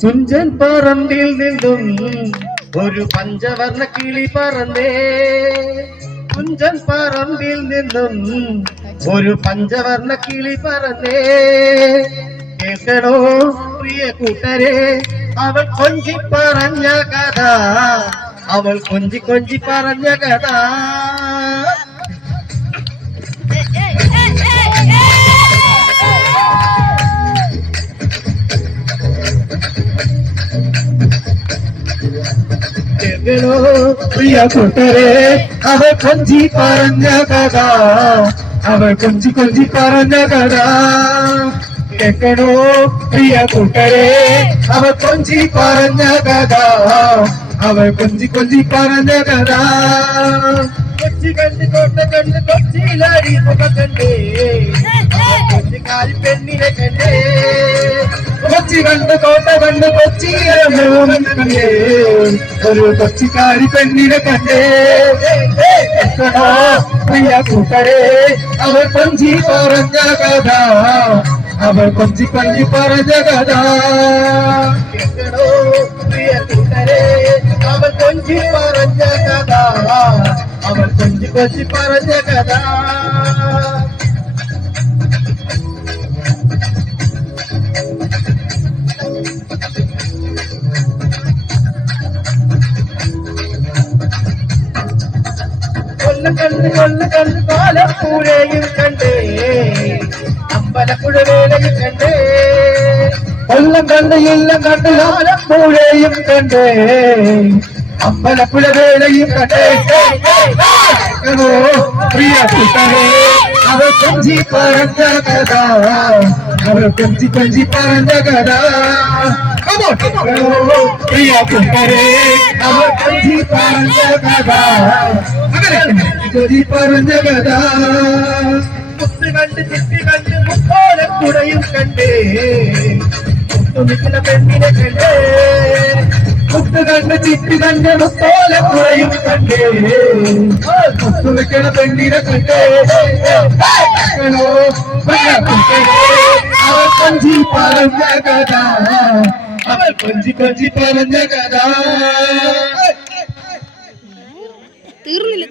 തുഞ്ചൻ പറമ്പിൽ നിന്നും ഒരു പഞ്ചവർണ്ണ കിളി പറന്നേ. തുഞ്ചൻ പറമ്പിൽ നിന്നും ഒരു പഞ്ചവർണ്ണ കിളി പറന്നേ. കേൾക്കണോ പ്രിയ കൂട്ടരെ, അവൾ കൊഞ്ചി പറഞ്ഞ കഥ, അവൾ കൊഞ്ചി കൊഞ്ചി പറഞ്ഞ കഥ. പ്രിയ കൂട്ടരെ, അവൾ കൊഞ്ചി പറഞ്ഞ കഥ, അവൾ കൊഞ്ചി കൊഞ്ചി പറഞ്ഞ കഥ. കേൾക്കണോ പ്രിയ കൂട്ടരെ, അവൾ കൊഞ്ചി പറഞ്ഞ കഥ, അവൾ കൊഞ്ചി കൊഞ്ചി പറഞ്ഞ കഥ. കൊച്ചി കണ്ട് കോട്ട കണ്ട് കൊച്ചിയിലാടി മുഖം കണ്ടേ, കൊച്ചിക്കാരി പെണ്ണിനെ കണ്ടേ. കൊച്ചി കണ്ട് കോട്ട കണ്ട് കൊച്ചിയിലെ മോഹം കണ്ടേ, ഒരു കൊച്ചിക്കാരി പെണ്ണിനെ കണ്ടേ. കേൾക്കണോ പ്രിയ കൂട്ടരെ, അവൾ കൊഞ്ചി പറഞ്ഞ കഥ, അവൾ കൊഞ്ചി കൊഞ്ചി പറഞ്ഞ കഥ. കേൾക്കണോ പ്രിയ കൂട്ടരെ, അവൾ കൊഞ്ചി പറഞ്ഞ കഥ, അവൾ കൊഞ്ചി കൊഞ്ചി പറഞ്ഞ കഥ. കൊല്ല കണ്ട് പാലപ്പൂഴയും കണ്ടേ, അമ്പലപ്പുഴ വേലയും കണ്ടേ. കൊല്ലം കണ്ട് ഇല്ലം കണ്ട് ആലപ്പുഴയും കണ്ടേ, അമ്പലപ്പുഴ വേലയും കണ്ടേ. പ്രിയ കൂട്ടരെ, അവൾ കൊഞ്ചി പറഞ്ഞ കഥ, അവൾ കൊഞ്ചി കൊഞ്ചി പറഞ്ഞ കഥ. പ്രിയ കൂട്ടരെ, അവൾ കൊഞ്ചി പറഞ്ഞ കഥ, കൊഞ്ചി പറഞ്ഞ കഥ. മുത്ത് കണ്ട് ചിത്തി കണ്ട് മുത്തോലക്കുടയും കണ്ടേ, മുത്തുനിൽക്കുന്ന പെണ്ണിനെ കണ്ടേ. മുത്ത് കണ്ട് ചിത്തി കണ്ട് മുത്തോലക്കുടയും കണ്ടേ, മുത്തുനിൽക്കുന്ന പെണ്ണിനെ കണ്ടേ. അവൾ കൊഞ്ചി പറഞ്ഞ കഥ, അവൾ കൊഞ്ചി കൊഞ്ചി പറഞ്ഞ കഥ. തീർന്നില്ല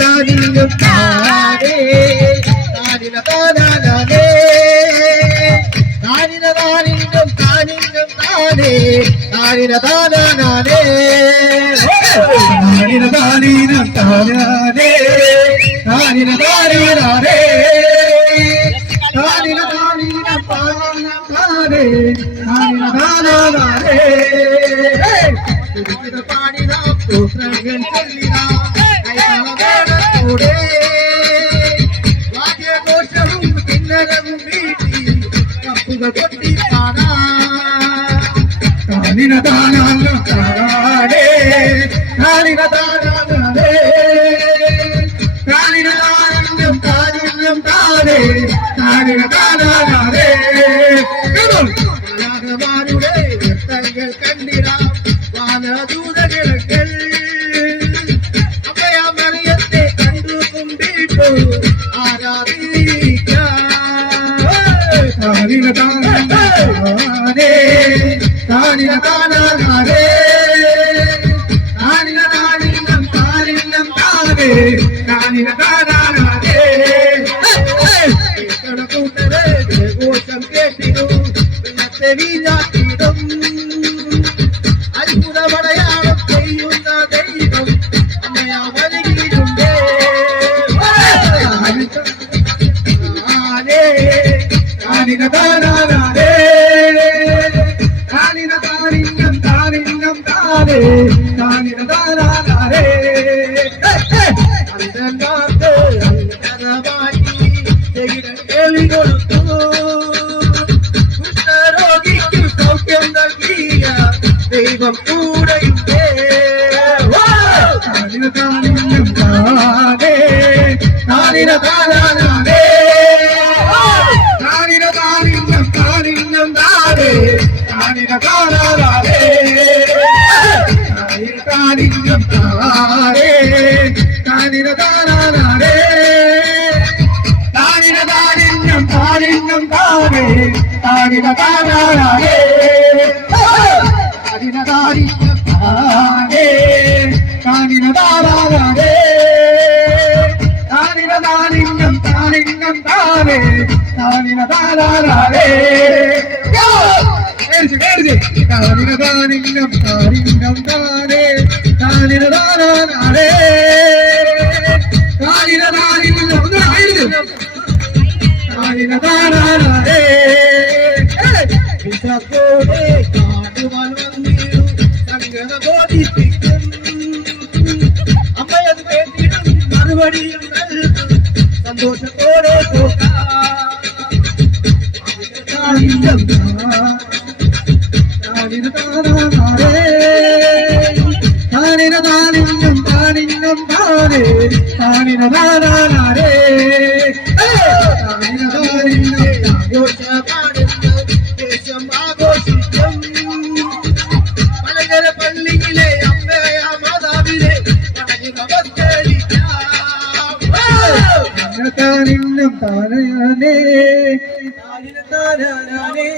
താനിനും താനേ, താനിന താനാനേ, താനിന താനിനും താനിനും താനേ, താനിന താനാനേ, താനിന താനിനും താനാനേ, താനിന താനാനേ, താനിന താനിനും താനേ, താനിന താനാനേ. പാടിന പുത്രങ്ങൾ ചൊല്ലിനാ വാദ്യഘോഷവും കിന്നരവും വീട്ടി കപ്പുകൾ കൊട്ടി പാടാ. താനിന താനാനേ, താനിന താനാനേ, താനിന താനും താനും താനേ, താനിന താനാനേ. കലാകാരന്മാരുടെ നൃത്തങ്ങൾ കണ്ടിരാം വാനദൂതകിഴക്കൽ, അഭയമറിയത്തെ കണ്ടു കുമ്പിട്ടു ആരാധിക്കാം. താനിന താനാനേ, താനിന താനാനേ, താനിന താനിനം താനിനം താനേ, താനിന താനാനേ. കൂട്ടരെ ഘോഷം കേട്ടിരു വീഴാത്തിടും, അത്ഭുതമടയാളം ചെയ്യുന്ന ദൈവം അമ്മയാ വരികിലുണ്ടേ. താനിന താനാനേ, താനിന താനിനം താനിനം താനേ, താനിന താനാനേ. അന്തനാത്ത് അന്തരമാറ്റി കേളി കൊടുത്തു, കുഷ്ഠരോഗിക്ക് സൗഖ്യം നൽകിയ ദൈവം കൂടെയും മറുപടിയും സന്തോഷത്തോടെ ആഘോഷിക്കും മലകര പള്ളിയിലെ അമ്മയ മാതാവിലെ താനിന്നും താനേ